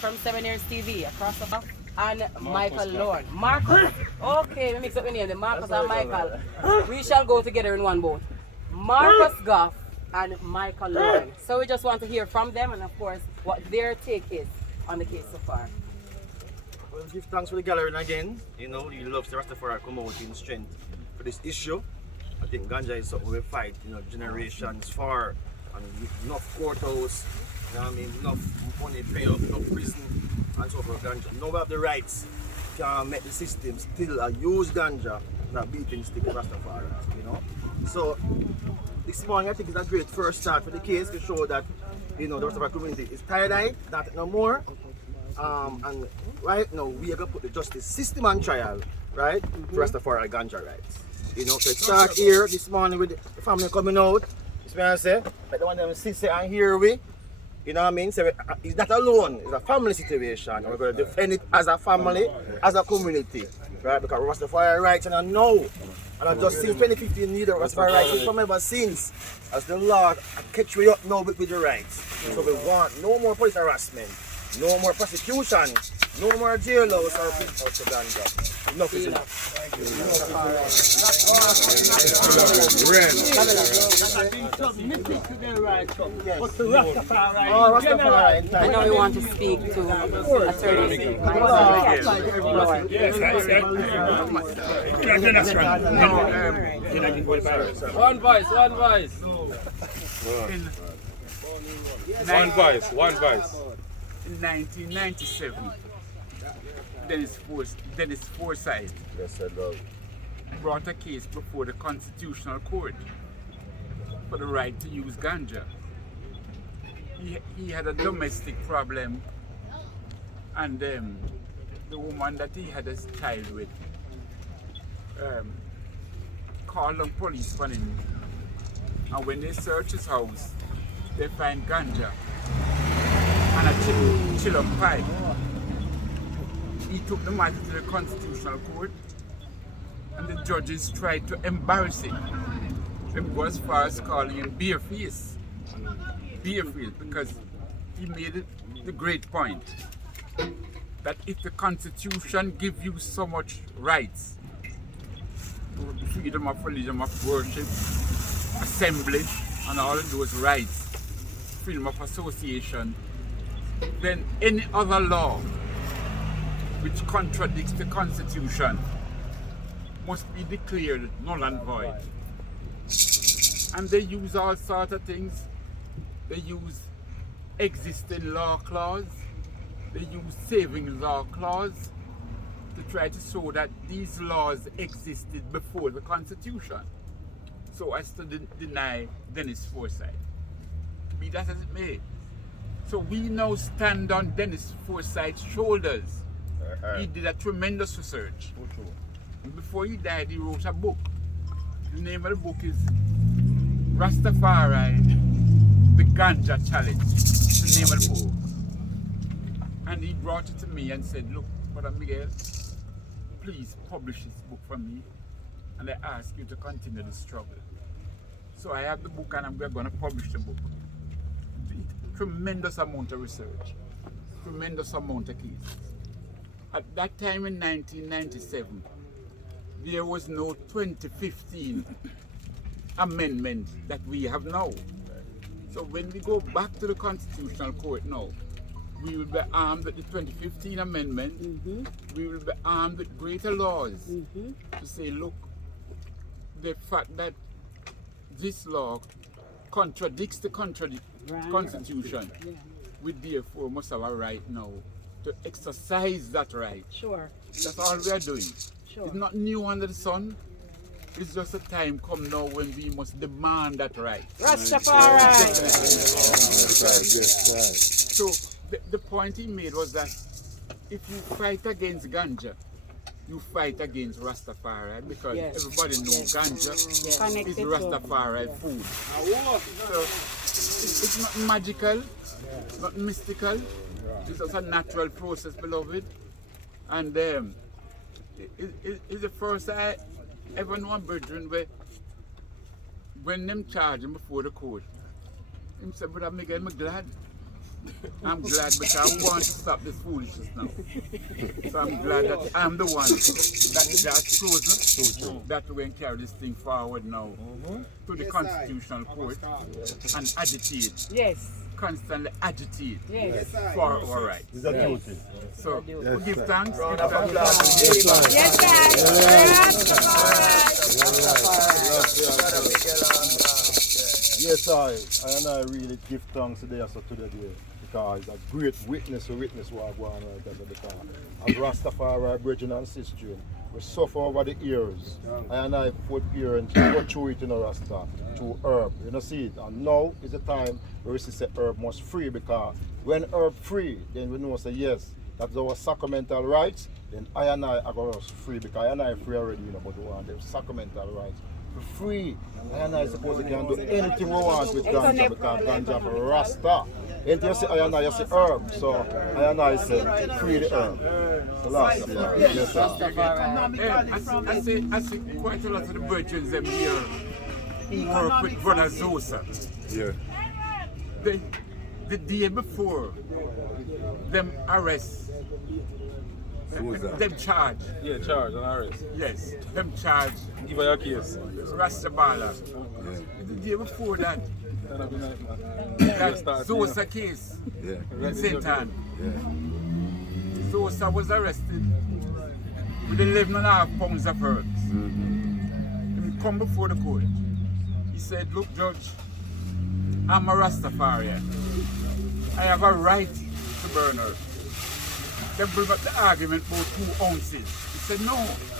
from 7 Years TV across the back. And Michael Lord. Marcus. Okay, we mix up the name. The Marcus and Michael. We shall go together in one boat. Marcus Goff and Michael Lord. So we just want to hear from them and of course what their take is on the case so far. Well, give thanks for the gathering again. You know, he loves the Rastafari come out in strength for this issue. I think ganja is something we fight, you know, generations for, and enough courthouse, you know what I mean, enough money pay up, enough prison, and so forth. Ganja. Now we have the rights can make the system still use ganja, not beating stick Rastafari, you know. So this morning I think is a great first start for the case to show that, you know, the Rastafari community is tired of it, not no more. And right now we are going to put the justice system on trial, right, for Rastafari ganja rights. You know, so it start here this morning with the family coming out. This man say, like the one them sit and hear we. You know what I mean? So it's not alone, it's a family situation. And we're going to defend it as a family, as a community. Right? Because Rastafari rights and I know. And I just since 2015 need the Rastafari rights from ever since. As the Lord catch me up now with the rights. So we want no more police harassment, no more prosecution, no more jailhouse or prison house for ganja. Enough is enough. I know we want to speak to attorney. One voice. One voice. In 1997, Dennis Forsyth brought a case before the Constitutional Court for the right to use ganja. He had a domestic problem, and the woman that he had a child with called on police for him, and when they search his house, they find ganja and a chill pipe. He took the matter to the Constitutional Court, and the judges tried to embarrass him. They go as far as calling him barefaced, because he made it the great point that if the Constitution gives you so much rights, freedom of religion, of worship, assembly, and all of those rights, freedom of association, then any other law which contradicts the Constitution must be declared null and void. And they use all sorts of things. They use existing law clause, they use saving law clause to try to show that these laws existed before the Constitution, so as to deny Dennis Forsyth. Be that as it may. So we now stand on Dennis Forsyth's shoulders. He did a tremendous research. And before he died, he wrote a book. The name of the book is Rastafari, the Ganja Challenge. That's the name of the book. And he brought it to me and said, look, Brother Miguel, please publish this book for me, and I ask you to continue the struggle. So I have the book and we're going to publish the book. Tremendous amount of research, tremendous amount of cases. At that time in 1997, there was no 2015 amendment that we have now. So when we go back to the Constitutional Court now, we will be armed with the 2015 amendment. We will be armed with greater laws to say, look, the fact that this law contradicts the Constitution, we therefore must have a right now to exercise that right. Sure. That's all we are doing. Sure. It's not new under the sun. It's just a time come now when we must demand that right. Rastafari! So the point he made was that if you fight against ganja, you fight against Rastafari, because everybody knows ganja is Rastafari food. So it's not magical, not mystical. It's just a natural process, beloved. And it's the first I ever know a brethren where when them charge him before the court, him said, Brother Miguel, I'm glad. I'm glad because I want to stop this foolishness now. So I'm glad that I'm the one that has chosen that we can carry this thing forward now to the Constitutional Court and agitate. Yes. Constantly agitate Yes. for our rights. Is that duty? So we give thanks. Yes, I really give thanks today as to the day because it's a great witness to witness what going on right there because as Rastafari, brethren and sisters, we suffer over the years. I put ear and go through it in a Rasta, through herb. You know, see it. And now is the time where we say herb must free because when herb free, then we know say yes, that's our sacramental rights, then I are going to free because I free already, you know, but we want them sacramental rights. For free. I suppose we can do anything we want with ganja because ganja for Rasta. And you say you say herb, so I say free the herb. So last year, yes sir. I see quite a lot of the virgins them here who work with Brother Zosa. Yeah. The day before them arrest, them charge. Yeah, charge and arrest. Yes, them charge. Give her your case. Rastafari. The day before that, that Zosa case in St. Anne. Zosa was arrested with 11.5 pounds of herbs. He come before the court. He said, look, Judge, I'm a Rastafarian. I have a right to burn herbs. They bring up the argument about 2 ounces. He said, no,